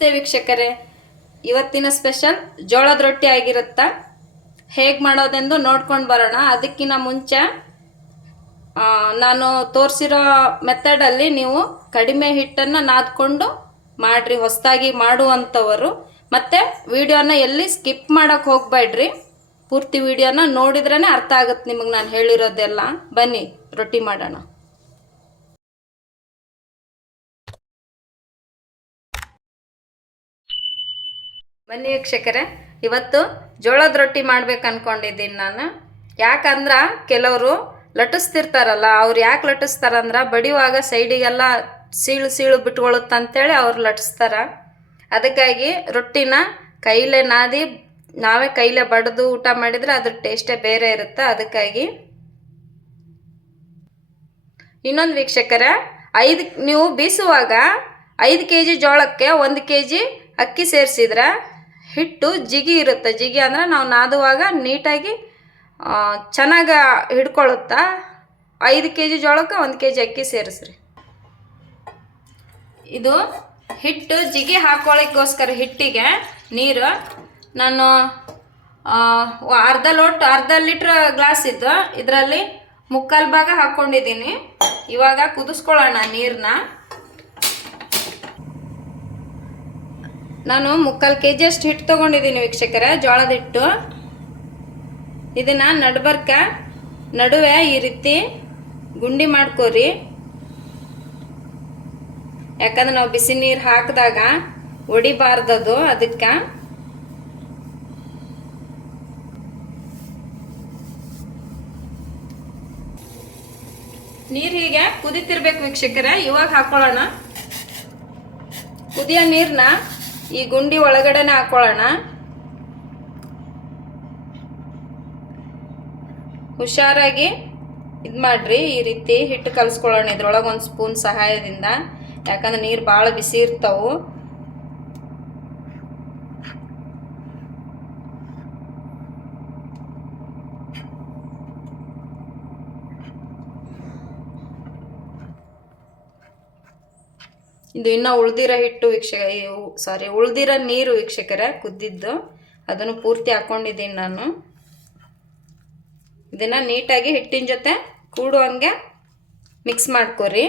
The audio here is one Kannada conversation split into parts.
ನಮಸ್ತೆ ವೀಕ್ಷಕರೇ. ಇವತ್ತಿನ ಸ್ಪೆಷಲ್ ಜೋಳದ ರೊಟ್ಟಿ ಆಗಿರುತ್ತಾ? ಹೇಗೆ ಮಾಡೋದೆಂದು ನೋಡ್ಕೊಂಡು ಬರೋಣ. ಅದಕ್ಕಿಂತ ಮುಂಚೆ ನಾನು ತೋರಿಸಿರೋ ಮೆಥಡಲ್ಲಿ ನೀವು ಕಡಿಮೆ ಹಿಟ್ಟನ್ನು ನಾದ್ಕೊಂಡು ಮಾಡಿರಿ, ಹೊಸದಾಗಿ ಮಾಡುವಂಥವರು. ಮತ್ತೆ ವಿಡಿಯೋನ ಎಲ್ಲಿ ಸ್ಕಿಪ್ ಮಾಡೋಕ್ಕೆ ಹೋಗಬೇಡ್ರಿ. ಪೂರ್ತಿ ವಿಡಿಯೋನ ನೋಡಿದ್ರೇ ಅರ್ಥ ಆಗುತ್ತೆ ನಿಮಗೆ ನಾನು ಹೇಳಿರೋದೆಲ್ಲ. ಬನ್ನಿ, ರೊಟ್ಟಿ ಮಾಡೋಣ. ಬನ್ನಿ ವೀಕ್ಷಕರೇ, ಇವತ್ತು ಜೋಳದ ರೊಟ್ಟಿ ಮಾಡ್ಬೇಕು ಅನ್ಕೊಂಡಿದ್ದೀನಿ ನಾನು. ಯಾಕಂದ್ರೆ ಕೆಲವರು ಲಟಿಸ್ತಿರ್ತಾರಲ್ಲ ಅವ್ರು ಯಾಕೆ ಲಟಿಸ್ತಾರಂದ್ರ ಬಡಿಯುವಾಗ ಸೈಡಿಗೆಲ್ಲ ಸೀಳು ಸೀಳು ಬಿಟ್ಕೊಳ್ಳುತ್ತಂತೇಳಿ ಅವ್ರು ಲಟಿಸ್ತಾರ ಅದಕ್ಕಾಗಿ ರೊಟ್ಟಿನ ಕೈಲೇ ನಾದಿ, ನಾವೇ ಕೈಲೇ ಬಡಿದು ಊಟ ಮಾಡಿದ್ರೆ ಅದ್ರ ಟೇಸ್ಟೇ ಬೇರೆ ಇರುತ್ತೆ. ಅದಕ್ಕಾಗಿ ಇನ್ನೊಂದು ವೀಕ್ಷಕರ, ಐದು ನೀವು ಬೀಸುವಾಗ ಐದು ಕೆ ಜಿ ಜೋಳಕ್ಕೆ ಒಂದು ಕೆ ಜಿ ಅಕ್ಕಿ ಸೇರಿಸಿದ್ರೆ ಹಿಟ್ಟು ಜಿಗಿ ಇರುತ್ತೆ. ಜಿಗಿ ಅಂದ್ರೆ ನಾವು ನಾದುವಾಗ ನೀಟಾಗಿ ಚೆನ್ನಾಗಿ ಹಿಡ್ಕೊಳ್ಳುತ್ತಾ ಐದು ಕೆ ಜಿ ಜೋಳಕ್ಕೆ ಒಂದು ಕೆ ಜಿ ಅಕ್ಕಿ ಸೇರಿಸ್ರಿ. ಇದು ಹಿಟ್ಟು ಜಿಗಿ ಹಾಕೊಳ್ಳಿಕ್ಕೋಸ್ಕರ ಹಿಟ್ಟಿಗೆ ನೀರು, ನಾನು ಅರ್ಧ ಲೋಟ್, ಅರ್ಧ ಲೀಟ್ರ್ ಗ್ಲಾಸ್ ಇದ್ದು, ಇದರಲ್ಲಿ ಮುಕ್ಕಾಲು ಭಾಗ ಹಾಕ್ಕೊಂಡಿದ್ದೀನಿ ಇವಾಗ ಕುದಿಸ್ಕೊಳ್ಳೋಣ ನೀರನ್ನ ನಾನು ಮುಕ್ಕಾಲು ಕೆ ಜಿ ಅಷ್ಟು ಹಿಟ್ಟು ತೊಗೊಂಡಿದ್ದೀನಿ ವೀಕ್ಷಕರ, ಜೋಳದ ಹಿಟ್ಟು. ಇದನ್ನು ನಡ್ಬರ್ಕ, ನಡುವೆ ಈ ರೀತಿ ಗುಂಡಿ ಮಾಡ್ಕೋರಿ. ಯಾಕಂದ್ರೆ ನಾವು ಬಿಸಿ ನೀರು ಹಾಕಿದಾಗ ಒಡಿಬಾರ್ದದು ಅದಕ್ಕೆ. ನೀರು ಹೀಗೆ ಕುದಿತಿರ್ಬೇಕು ವೀಕ್ಷಕರ, ಇವಾಗ ಹಾಕೊಳ್ಳೋಣ. ಕುದಿಯೋ ನೀರನ್ನ ಈ ಗುಂಡಿ ಒಳಗಡೆನೆ ಹಾಕೊಳ್ಳೋಣ. ಹುಷಾರಾಗಿ ಇದು ಮಾಡ್ರಿ, ಈ ರೀತಿ ಹಿಟ್ಟು ಕಲಿಸ್ಕೊಳ್ಳೋಣ. ಇದ್ರೊಳಗೆ ಒಂದು ಸ್ಪೂನ್ ಸಹಾಯದಿಂದ. ಯಾಕಂದ್ರೆ ನೀರು ಭಾಳ ಬಿಸಿ ಇರ್ತಾವು. ಇದು ಇನ್ನೂ ಉಳ್ದಿರೋ ಹಿಟ್ಟು ವೀಕ್ಷಕ ಸಾರಿ ಉಳ್ದಿರೋ ನೀರು ವೀಕ್ಷಕರ, ಕುದ್ದಿದ್ದು. ಅದನ್ನು ಪೂರ್ತಿ ಹಾಕ್ಕೊಂಡಿದ್ದೀನಿ ನಾನು. ಇದನ್ನ ನೀಟಾಗಿ ಹಿಟ್ಟಿನ ಜೊತೆ ಹಂಗೆ ಮಿಕ್ಸ್ ಮಾಡ್ಕೊರಿ.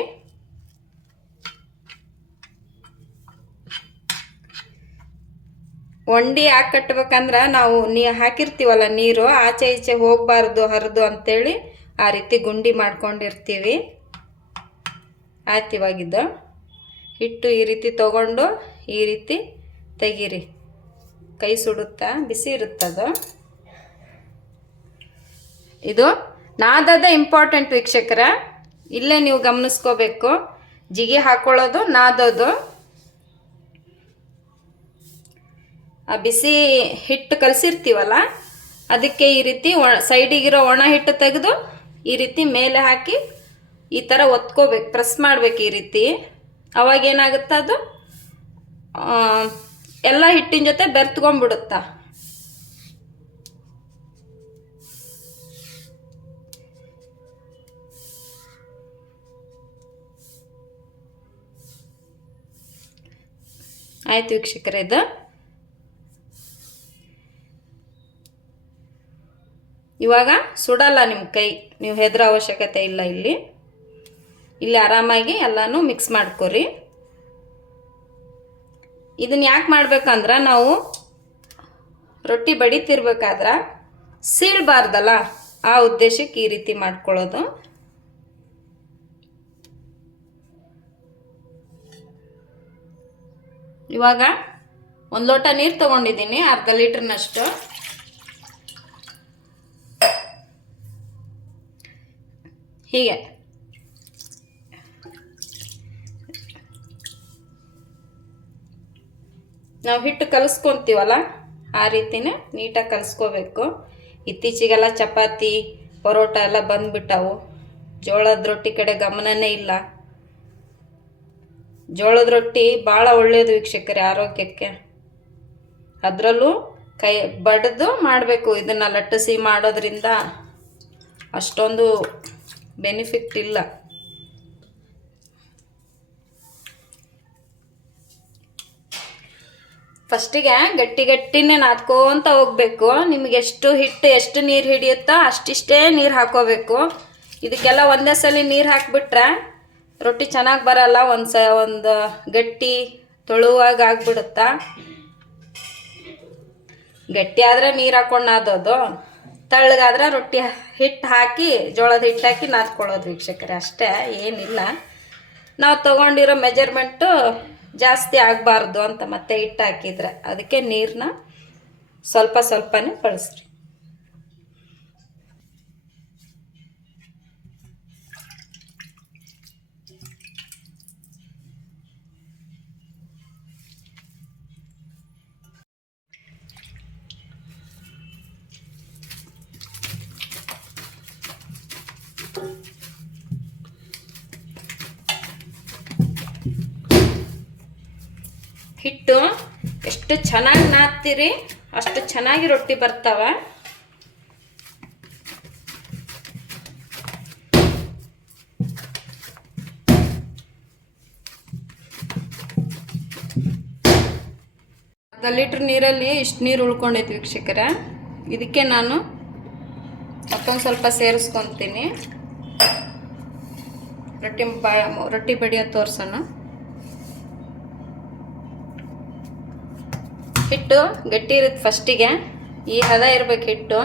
ಒಂಡಿ ಯಾಕೆ ಕಟ್ಬೇಕಂದ್ರೆ ನಾವು ನೀ ಹಾಕಿರ್ತೀವಲ್ಲ ನೀರು, ಆಚೆ ಈಚೆ ಹೋಗಬಾರ್ದು, ಹರಿದು ಅಂತೇಳಿ ಆ ರೀತಿ ಗುಂಡಿ ಮಾಡ್ಕೊಂಡಿರ್ತೀವಿ. ಆಯ್ತು ಇವಾಗಿದ್ದು ಹಿಟ್ಟು ಈ ರೀತಿ ತಗೊಂಡು ಈ ರೀತಿ ತೆಗೀರಿ. ಕೈ ಸುಡುತ್ತಾ, ಬಿಸಿ ಇರುತ್ತದು. ಇದು ನಾದದ ಇಂಪಾರ್ಟೆಂಟ್ ವೀಕ್ಷಕರ, ಇಲ್ಲೇ ನೀವು ಗಮನಿಸ್ಕೋಬೇಕು. ಜಿಗಿ ಹಾಕೊಳ್ಳೋದು, ನಾದೋದು. ಆ ಬಿಸಿ ಹಿಟ್ಟು ಕಲಸಿರ್ತೀವಲ್ಲ, ಅದಕ್ಕೆ ಈ ರೀತಿ ಒಣ ಸೈಡಿಗಿರೋ ಒಣ ಹಿಟ್ಟು ತೆಗೆದು ಈ ರೀತಿ ಮೇಲೆ ಹಾಕಿ ಈ ಥರ ಒತ್ಕೋಬೇಕು, ಪ್ರೆಸ್ ಮಾಡ್ಬೇಕು ಈ ರೀತಿ. ಅವಾಗ ಏನಾಗುತ್ತೆ ಅದು? ಎಲ್ಲ ಹಿಟ್ಟಿನ ಜೊತೆ ಬೆರ್ತ್ಕೊಂಡ್ಬಿಡುತ್ತ? ಆಯ್ತು ವೀಕ್ಷಕರ, ಇದು. ಇವಾಗ ಸುಡಲ್ಲ ನಿಮ್ಮ ಕೈ. ನೀವು ಹೆದ್ರ ಅವಶ್ಯಕತೆ ಇಲ್ಲ ಇಲ್ಲಿ. ಇಲ್ಲಿ ಆರಾಮಾಗಿ ಎಲ್ಲನೂ ಮಿಕ್ಸ್ ಮಾಡ್ಕೊರಿ. ಇದನ್ನ ಯಾಕೆ ಮಾಡ್ಬೇಕಂದ್ರೆ ನಾವು ರೊಟ್ಟಿ ಬಡಿತಿರ್ಬೇಕಾದ್ರೆ ಸೀಳ್ಬಾರ್ದಲ್ಲ, ಆ ಉದ್ದೇಶಕ್ಕೆ ಈ ರೀತಿ ಮಾಡ್ಕೊಳ್ಳೋದು ಇವಾಗ ಒಂದು ಲೋಟ ನೀರು ತೊಗೊಂಡಿದ್ದೀನಿ ಅರ್ಧ ಲೀಟ್ರ್ನಷ್ಟು. ಹೀಗೆ. ನಾವು ಹಿಟ್ಟು ಕಲಿಸ್ಕೊತೀವಲ್ಲ, ಆ ರೀತಿನೇ ನೀಟಾಗಿ ಕಲಿಸ್ಕೋಬೇಕು. ಇತ್ತೀಚೆಗೆಲ್ಲ ಚಪಾತಿ, ಪರೋಟ ಎಲ್ಲ ಬಂದ್ಬಿಟ್ಟವು. ಜೋಳದ ರೊಟ್ಟಿ ಕಡೆ ಗಮನನೇ ಇಲ್ಲ. ಜೋಳದ ರೊಟ್ಟಿ ಭಾಳ ಒಳ್ಳೆಯದು ವೀಕ್ಷಕರೇ ಆರೋಗ್ಯಕ್ಕೆ. ಅದರಲ್ಲೂ ಕೈ ಬಡಿದು ಮಾಡಬೇಕು, ಇದನ್ನು ಲಟ್ಟಿಸಿ ಮಾಡೋದ್ರಿಂದ ಅಷ್ಟೊಂದು ಬೆನಿಫಿಟ್ ಇಲ್ಲ. ಫಸ್ಟಿಗೆ ಗಟ್ಟಿ ಗಟ್ಟಿನೇ ನಾದ್ಕೊಂತ ಹೋಗ್ಬೇಕು. ನಿಮ್ಗೆ ಎಷ್ಟು ಹಿಟ್ಟು, ಎಷ್ಟು ನೀರು ಹಿಡಿಯುತ್ತೋ ಅಷ್ಟಿಷ್ಟೇ ನೀರು ಹಾಕೋಬೇಕು. ಇದಕ್ಕೆಲ್ಲ ಒಂದೇ ಸಲ ನೀರು ಹಾಕ್ಬಿಟ್ರೆ ರೊಟ್ಟಿ ಚೆನ್ನಾಗಿ ಬರಲ್ಲ ಒಂದು ಸ ಒಂದು ಗಟ್ಟಿ ತೊಳುವಾಗ ಆಗ್ಬಿಡುತ್ತಾ? ಗಟ್ಟಿ ಆದರೆ ನೀರು ಹಾಕೊಂಡು ನಾದೋದು. ತಳ್ಳಗಾದ್ರೆ ರೊಟ್ಟಿ ಹಿಟ್ಟು ಹಾಕಿ, ಜೋಳದ ಹಿಟ್ಟು ಹಾಕಿ ನಾದ್ಕೊಳ್ಳೋದು ವೀಕ್ಷಕರೇ. ಅಷ್ಟೇ, ಏನಿಲ್ಲ. ನಾವು ತೊಗೊಂಡಿರೋ ಮೆಜರ್ಮೆಂಟು ಜಾಸ್ತಿ ಆಗಬಾರ್ದು ಅಂತ ಮತ್ತೆ ಹಿಟ್ಟು ಹಾಕಿದ್ರೆ ಅದಕ್ಕೆ ನೀರನ್ನ ಸ್ವಲ್ಪ ಸ್ವಲ್ಪನೇ ಬಳಸ್ರಿ. ಹಿಟ್ಟು. ಎಷ್ಟು ಚೆನ್ನಾಗಿ ನಾದ್ತೀರಿ, ಅಷ್ಟು ಚೆನ್ನಾಗಿ ರೊಟ್ಟಿ ಬರ್ತಾವ. ಅರ್ಧ ಲೀಟ್ರ್ ನೀರಲ್ಲಿ ಇಷ್ಟು ನೀರು ಉಳ್ಕೊಂಡೈತಿ ವೀಕ್ಷಕರ. ಇದಕ್ಕೆ ನಾನು ಮತ್ತೊಂದು ಸ್ವಲ್ಪ ಸೇರಿಸ್ಕೊತೀನಿ. ರೊಟ್ಟಿ ಬ, ರೊಟ್ಟಿ ಬಡಿಯೋ ತೋರ್ಸೋಣ. ಹಿಟ್ಟು ಗಟ್ಟಿ ಇರುತ್ತೆ ಫಸ್ಟಿಗೆ. ಈ ಹದ ಇರ್ಬೇಕು ಹಿಟ್ಟು.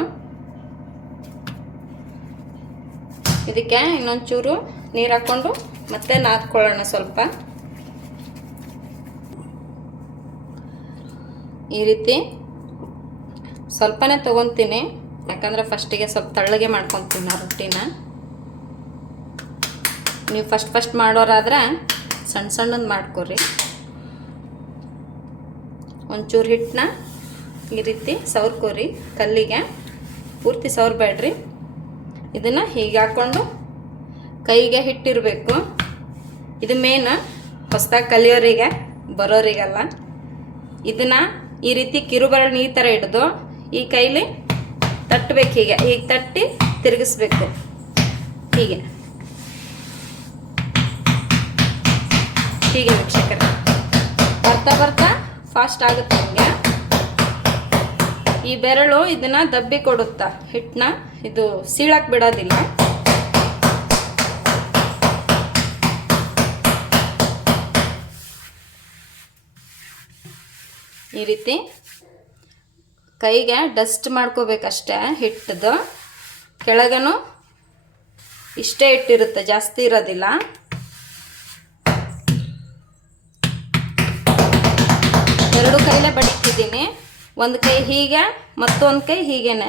ಇದಕ್ಕೆ ಇನ್ನೊಂಚೂರು ನೀರು ಹಾಕ್ಕೊಂಡು ಮತ್ತೆ ನಾದ್ಕೊಳ್ಳೋಣ ಸ್ವಲ್ಪ. ಈ ರೀತಿ ಸ್ವಲ್ಪನೇ ತೊಗೊತೀನಿ. ಯಾಕಂದರೆ ಫಸ್ಟಿಗೆ ಸ್ವಲ್ಪ ತಳ್ಳಗೆ ಮಾಡ್ಕೊತೀನಿ ನಾ ರೊಟ್ಟಿನ. ನೀವು ಫಸ್ಟ್ ಫಸ್ಟ್ ಮಾಡೋರಾದ್ರೆ ಸಣ್ಣ ಸಣ್ಣದು ಮಾಡ್ಕೊರಿ. ಒಂಚೂರು ಹಿಟ್ಟನ್ನ ಈ ರೀತಿ ಸವರ್ಕೋರಿ, ಕಲ್ಲಿಗೆ. ಪೂರ್ತಿ ಸವರ್ಬೇಡ್ರಿ. ಇದನ್ನು ಹೀಗೆ ಹಾಕ್ಕೊಂಡು ಕೈಗೆ ಹಿಟ್ಟಿರಬೇಕು. ಇದು ಮೇನ್ ಹೊಸ್ದಾಗಿ ಕಲಿಯೋರಿಗೆ, ಬರೋರಿಗೆಲ್ಲ. ಇದನ್ನು ಈ ರೀತಿ ಕಿರುಬರಳು ಈ ಥರ ಹಿಡ್ದು ಈ ಕೈಲಿ ತಟ್ಟಬೇಕು ಹೀಗೆ. ಹೀಗೆ ತಟ್ಟಿ ತಿರುಗಿಸ್ಬೇಕು. ಹೀಗೆ. ಹೀಗೆ ವೀಕ್ಷಕರೇ. ಬರ್ತಾ ಬರ್ತಾ ಫಾಸ್ಟ್ ಆಗುತ್ತೆ ನಿಮಗೆ ಈ ಬೆರಳು ಇದನ್ನ ದಬ್ಬಿ ಕೊಡುತ್ತಾ. ಹಿಟ್ಟನ್ನ ಇದು ಸೀಳಕ್ಕೆ ಬಿಡೋದಿಲ್ಲ. ಈ ರೀತಿ ಕೈಗೆ ಡಸ್ಟ್ ಮಾಡ್ಕೋಬೇಕಷ್ಟೇ ಹಿಟ್ಟದು. ಕೆಳಗನು ಇಷ್ಟೇ ಇಟ್ಟಿರುತ್ತೆ ಜಾಸ್ತಿ ಇರೋದಿಲ್ಲ. ಕೈಲೇ ಬಡಿತಿದ್ದೀನಿ ಒಂದು ಕೈ ಹೀಗೆ, ಮತ್ತೊಂದು ಕೈ ಹೀಗೇನೆ.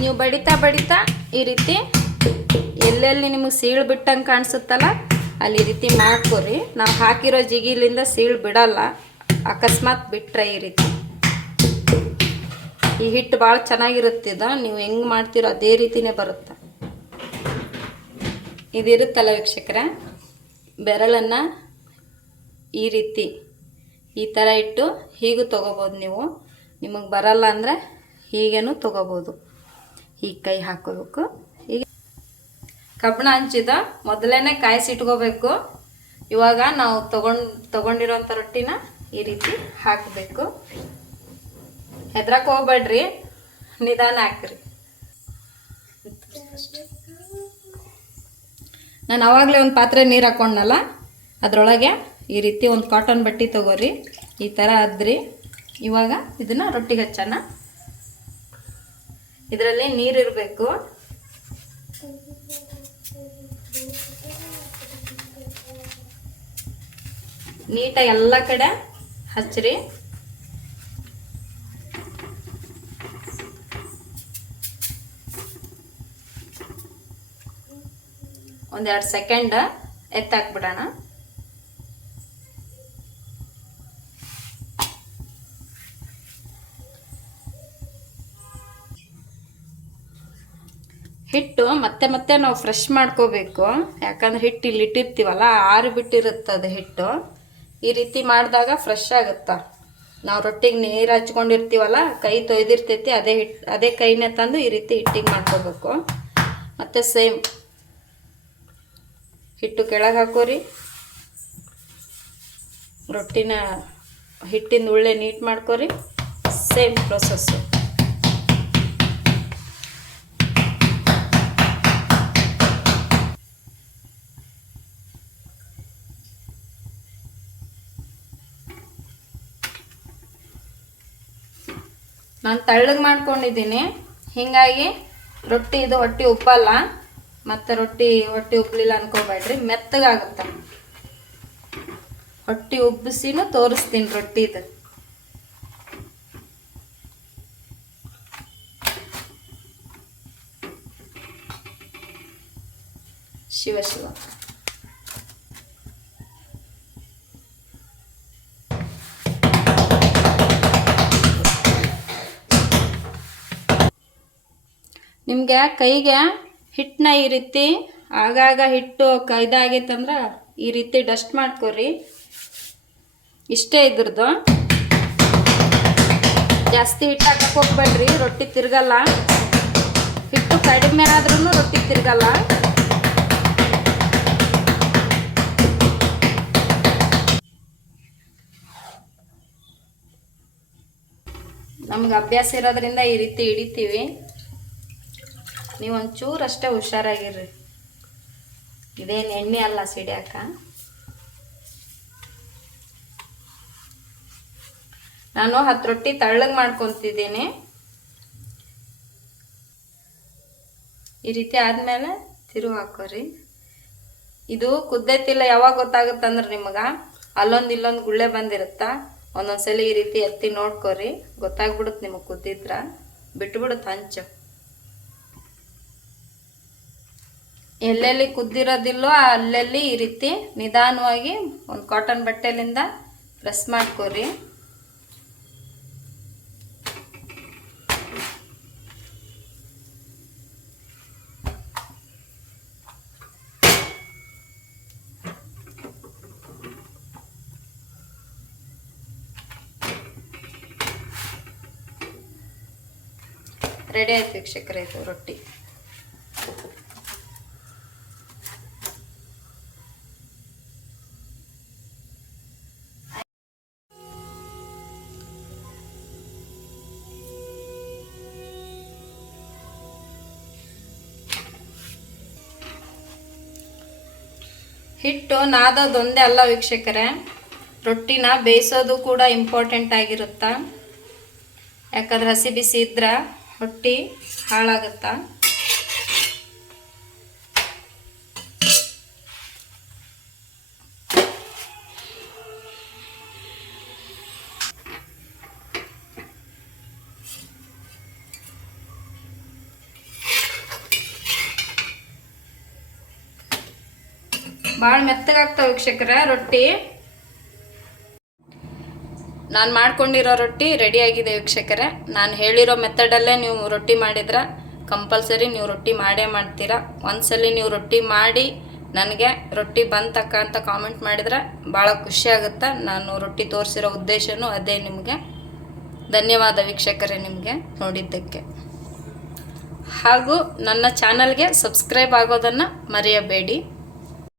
ನೀವು ಬಡಿತಾ ಬಡಿತಾ ಈ ರೀತಿ ಎಲ್ಲೆಲ್ಲಿ ನಿಮಗೆ ಸೀಳು ಬಿಟ್ಟಂಗೆ ಕಾಣಿಸುತ್ತಲ್ಲ ಅಲ್ಲಿ ಈ ರೀತಿ ಮಾಡ್ಕೊರಿ. ನಾವು ಹಾಕಿರೋ ಜಿಗಿಲಿಂದ ಸೀಳು ಬಿಡಲ್ಲ. ಅಕಸ್ಮಾತ್ ಬಿಟ್ರೆ ಈ ರೀತಿ. ಈ ಹಿಟ್ಟು ಭಾಳ ಚೆನ್ನಾಗಿರುತ್ತಿದ. ನೀವು ಹೆಂಗೆ ಮಾಡ್ತೀರೋ ಅದೇ ರೀತಿನೇ ಬರುತ್ತೆ. ಇದಿರುತ್ತಲ್ಲ ವೀಕ್ಷಕರೇ? ಬೆರಳನ್ನು ಈ ರೀತಿ, ಈ ಥರ ಇಟ್ಟು ಹೀಗೂ ತೊಗೋಬೋದು ನೀವು. ನಿಮಗೆ ಬರಲ್ಲ ಅಂದರೆ ಹೀಗೇನು ತೊಗೋಬೋದು. ಹೀಗೆ ಕೈ ಹಾಕೋಬೇಕು ಕಬ್ಬಣ ಹಂಚಿದ, ಮೊದಲೇನೆ ಕಾಯಿಸಿ ಇಟ್ಕೋಬೇಕು. ಇವಾಗ ನಾವು ತಗೊಂಡು ತೊಗೊಂಡಿರೋಂಥ ರೊಟ್ಟಿನ ಈ ರೀತಿ ಹಾಕಬೇಕು. ಹೆದ್ರಕ್ಕೆ ಹೋಗ್ಬೇಡ್ರಿ. ನಿಧಾನ ಹಾಕ್ರಿ. ನಾನು ಆವಾಗಲೇ ಒಂದು ಪಾತ್ರೆ ನೀರು ಹಾಕ್ಕೊಂಡಲ್ಲ ಅದರೊಳಗೆ ಈ ರೀತಿ ಒಂದು ಕಾಟನ್ ಬಟ್ಟೆ ತಗೋರಿ. ಈ ಥರ ಅದ್ರಿ ಇವಾಗ ಇದನ್ನು ರೊಟ್ಟಿಗೆ ಹಚ್ಚೋಣ. ಇದರಲ್ಲಿ ನೀರಿರಬೇಕು ನೀಟಾಗಿ ಎಲ್ಲ ಕಡೆ ಹಚ್ಚಿರಿ. ಒಂದೆರಡು ಸೆಕೆಂಡ್ ಎತ್ತಾಕ್ಬಿಡೋಣ ಹಿಟ್ಟು ಮತ್ತೆ ಮತ್ತೆ ನಾವು ಫ್ರೆಶ್ ಮಾಡ್ಕೋಬೇಕು. ಯಾಕಂದ್ರೆ ಹಿಟ್ಟು ಇಲ್ಲಿ ಇಟ್ಟಿರ್ತೀವಲ್ಲ ಆರು ಅದು ಹಿಟ್ಟು. ಈ ರೀತಿ ಮಾಡಿದಾಗ ಫ್ರೆಶ್ ಆಗುತ್ತಾ. ನಾವು ರೊಟ್ಟಿಗೆ ನೀರು ಹಚ್ಕೊಂಡಿರ್ತೀವಲ್ಲ, ಕೈ ತೊಯ್ದಿರ್ತೈತಿ, ಅದೇ ಹಿಟ್, ಅದೇ ಕೈನೇ ತಂದು ಈ ರೀತಿ ಹಿಟ್ಟಿಗೆ ಮಾಡ್ಕೋಬೇಕು. ಮತ್ತು ಸೇಮ್ ಹಿಟ್ಟು ಕೆಳಗೆ ಹಾಕೋರಿ. ರೊಟ್ಟಿನ ಹಿಟ್ಟಿಂದ ಉಳ್ಳೆ ನೀಟ್ ಮಾಡ್ಕೊರಿ. ಸೇಮ್ ಪ್ರೊಸೆಸ್ಸು ನಾನು ತಳ್ಳಗೆ ಮಾಡ್ಕೊಂಡಿದ್ದೀನಿ. ಹೀಗಾಗಿ ರೊಟ್ಟಿ ಇದು ಹೊಟ್ಟೆ ಉಪ್ಪಲ್ಲ. ಮತ್ತು ರೊಟ್ಟಿ ಹೊಟ್ಟೆ ಉಪ್ಪಲಿಲ್ಲ ಅನ್ಕೋಬೇಡ್ರಿ, ಮೆತ್ತಗಾಗುತ್ತೆ. ಹೊಟ್ಟೆ ಉಬ್ಬಿಸಿನೂ ತೋರಿಸ್ತೀನಿ ರೊಟ್ಟಿದು. ಶಿವ ಶಿವ. ನಿಮಗೆ ಕೈಗೆ ಹಿಟ್ಟನ್ನ ಈ ರೀತಿ ಆಗಾಗ ಹಿಟ್ಟು ಕೈದಾಗೈತಂದ್ರೆ ಈ ರೀತಿ ಡಸ್ಟ್ ಮಾಡ್ಕೊರಿ. ಇಷ್ಟೇ ಇದ್ರದ್ದು. ಜಾಸ್ತಿ ಹಿಟ್ಟು ಹಾಕಕ್ಕೆ ಹೋಗ್ಬೇಡ್ರಿ, ರೊಟ್ಟಿ ತಿರ್ಗಲ್ಲ. ಹಿಟ್ಟು ಕಡಿಮೆ ಆದ್ರೂ ರೊಟ್ಟಿ ತಿರ್ಗಲ್ಲ. ನಮ್ಗೆ ಅಭ್ಯಾಸ ಇರೋದ್ರಿಂದ ಈ ರೀತಿ ಹಿಡಿತೀವಿ. ನೀವು ಒಂಚೂರು ಅಷ್ಟೇ ಹುಷಾರಾಗಿರ್ರಿ. ಇದೇನು ಎಣ್ಣೆ ಅಲ್ಲ ಸಿಡಿಯಾಕ? ನಾನು ಹತ್ತು ರೊಟ್ಟಿ ತಳ್ಳಗೆ ಮಾಡ್ಕೊತಿದ್ದೀನಿ. ಈ ರೀತಿ ಆದಮೇಲೆ ತಿರು ಹಾಕೋರಿ. ಇದು ಕುದ್ದೈತಿಲ್ಲ ಯಾವಾಗ ಗೊತ್ತಾಗುತ್ತಂದ್ರೆ ನಿಮಗೆ? ಅಲ್ಲೊಂದು ಇಲ್ಲೊಂದು ಗುಳ್ಳೆ ಬಂದಿರುತ್ತಾ? ಒಂದೊಂದ್ಸಲ ಈ ರೀತಿ ಎತ್ತಿ ನೋಡ್ಕೊರಿ. ಗೊತ್ತಾಗ್ಬಿಡುತ್ತೆ ನಿಮಗೆ ಕುದ್ದಿದ್ರ. ಬಿಟ್ಬಿಡುತ್ತೆ ಹಂಚು. ಎಲ್ಲೆಲ್ಲಿ ಕುದ್ದಿರೋದಿಲ್ಲೋ ಅಲ್ಲೆಲ್ಲಿ ಈ ರೀತಿ ನಿಧಾನವಾಗಿ ಒಂದು ಕಾಟನ್ ಬಟ್ಟೆಲಿಂದ ಪ್ರೆಸ್ ಮಾಡ್ಕೊರಿ. ರೆಡಿ ಆಯ್ತು ವೀಕ್ಷಕರೇ ರೊಟ್ಟಿ. ಹಿಟ್ಟು ನಾದೋದೊಂದೇ ಅಲ್ಲ ವೀಕ್ಷಕರೇ. ರೊಟ್ಟಿನ ಬೇಯಿಸೋದು ಕೂಡ ಇಂಪಾರ್ಟೆಂಟ್ ಆಗಿರುತ್ತಾ? ಯಾಕಂದ್ರೆ ಹಸಿ ಬಿಸಿ ಇದ್ರೆ ಹೊಟ್ಟಿ ಹಾಳಾಗುತ್ತಾ? ಮೆತ್ತಗಾಗ್ತಾವ ವೀಕ್ಷಕರ, ರೊಟ್ಟಿ. ನಾನು ಮಾಡ್ಕೊಂಡಿರೋ ರೊಟ್ಟಿ ರೆಡಿ ಆಗಿದೆ ವೀಕ್ಷಕರೇ. ನಾನು ಹೇಳಿರೋ ಮೆಥಡಲ್ಲೇ ನೀವು ರೊಟ್ಟಿ ಮಾಡಿದ್ರೆ ಕಂಪಲ್ಸರಿ ನೀವು ರೊಟ್ಟಿ ಮಾಡೇ ಮಾಡ್ತೀರಾ. ಒಂದ್ಸಲಿ ನೀವು ರೊಟ್ಟಿ ಮಾಡಿ ನನಗೆ ರೊಟ್ಟಿ ಬಂತಕ್ಕ ಅಂತ ಕಾಮೆಂಟ್ ಮಾಡಿದ್ರೆ ಭಾಳ ಖುಷಿ ಆಗುತ್ತೆ. ನಾನು ರೊಟ್ಟಿ ತೋರಿಸಿರೋ ಉದ್ದೇಶನೂ ಅದೇ ನಿಮಗೆ. ಧನ್ಯವಾದ ವೀಕ್ಷಕರೇ ನಿಮಗೆ ನೋಡಿದ್ದಕ್ಕೆ. ಹಾಗೂ ನನ್ನ ಚಾನಲ್ಗೆ ಸಬ್ಸ್ಕ್ರೈಬ್ ಆಗೋದನ್ನು ಮರೆಯಬೇಡಿ.